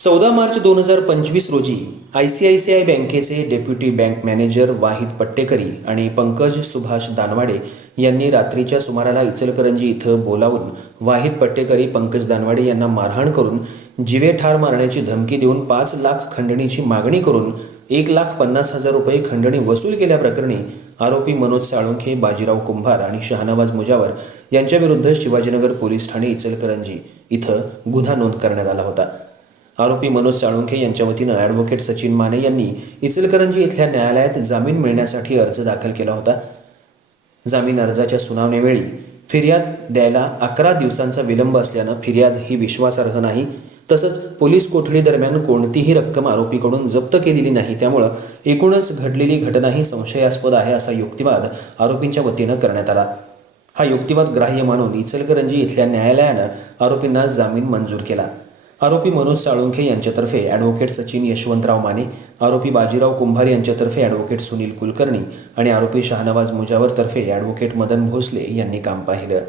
चौदा मार्च दोन हजार पंचवीस रोजी I C I C I बँकेचे deputy bank manager Wahid Pattekari आणि पंकज सुभाष दानवाडे यांनी रात्रीच्या सुमाराला इचलकरंजी इथं बोलावून वाहिद पट्टेकरी पंकज दानवाडे यांना मारहाण करून जिवे ठार मारण्याची धमकी देऊन पाच लाख खंडणीची मागणी करून एक लाख पन्नास हजार रुपये खंडणी वसूल केल्याप्रकरणी आरोपी मनोज साळुंखे बाजीराव कुंभार आणि शहानवाज मुजावर यांच्याविरुद्ध शिवाजीनगर पोलीस ठाणे इचलकरंजी इथं गुन्हा नोंद करण्यात आला होता. आरोपी मनोज साळुंखे यांच्या वतीनं ॲडव्होकेट सचिन माने यांनी इचलकरंजी इथल्या न्यायालयात जामीन मिळण्यासाठी अर्ज दाखल केला होता. जामीन अर्जाच्या सुनावणीवेळी फिर्याद द्यायला अकरा दिवसांचा विलंब असल्यानं फिर्याद ही विश्वासार्ह नाही. तसंच पोलीस कोठडी दरम्यान कोणतीही रक्कम आरोपीकडून जप्त केलेली नाही. त्यामुळं एकूणच घडलेली घटना ही संशयास्पद आहे असा युक्तिवाद आरोपींच्या वतीनं करण्यात आला. हा युक्तिवाद ग्राह्य मानून इचलकरंजी इथल्या न्यायालयानं आरोपींना जामीन मंजूर केला. आरोपी मनोज साळुंखे यांच्यातर्फे ॲडव्होकेट सचिन यशवंतराव माने आरोपी बाजीराव कुंभार यांच्यातर्फे ॲडव्होकेट सुनील कुलकर्णी आणि आरोपी शहानवाज मुजावरतर्फे ॲडव्होकेट मदन भोसले यांनी काम पाहिलं.